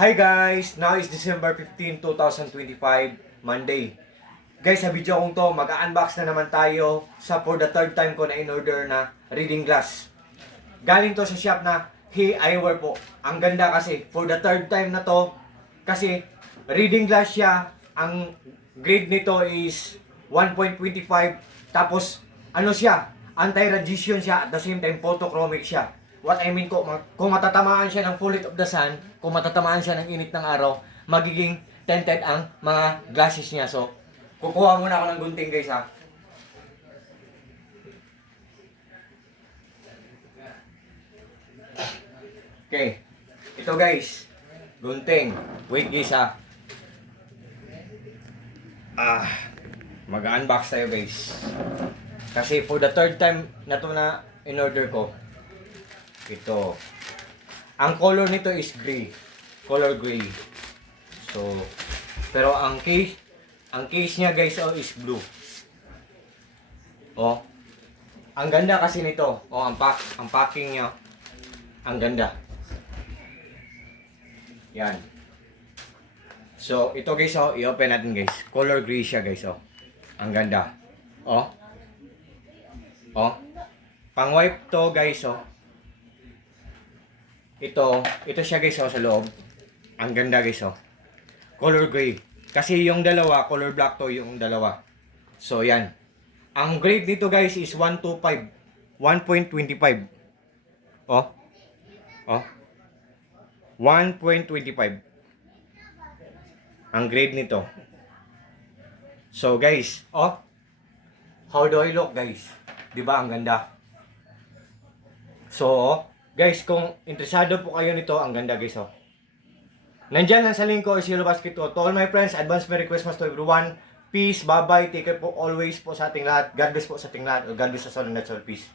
Hi guys! Now is December 15, 2025, Monday. Guys, sa video kong to, mag-unbox na naman tayo sa for the third time ko na in-order na reading glass. Galing to sa shop na Hey Eyewear po. Ang ganda kasi, for the third time na to, kasi reading glass siya, ang grade nito is 1.25, tapos ano siya, anti-radiation siya, at the same time photochromic siya. What I mean ko, kung matatamaan siya ng full heat of the sun, kung matatamaan siya ng init ng araw, magiging tinted ang mga glasses niya. So, kukuha muna ako ng gunting guys ha. Okay. Ito guys. Gunting. Wait guys ha. Mag-unbox tayo guys. Kasi for the third time na to na in-order ko. Ito. Ang color nito is gray. Color gray. So, pero ang case niya guys is blue. Oh. Ang ganda kasi nito. Oh, ang packing niya. Ang ganda. Yan. So, ito guys i-open natin guys. Color gray siya guys Ang ganda. Oh. Oh. Pang-wipe to guys Ito siya guys sa loob. Ang ganda guys Color gray. Kasi yung dalawa, color black to yung dalawa. So yan. Ang grade nito guys is 125. 1.25. Oh. Oh. 1.25. Ang grade nito. So guys, how do I look guys? 'Di ba ang ganda? So, guys, kung interesado po kayo nito, ang ganda guys Nandyan lang sa link ko is Yellow Basket ko. To all my friends, advance Merry Christmas to everyone. Peace, bye-bye, take care po always po sa ating lahat. God bless po sa ating lahat. God bless sa all and that's all. Peace.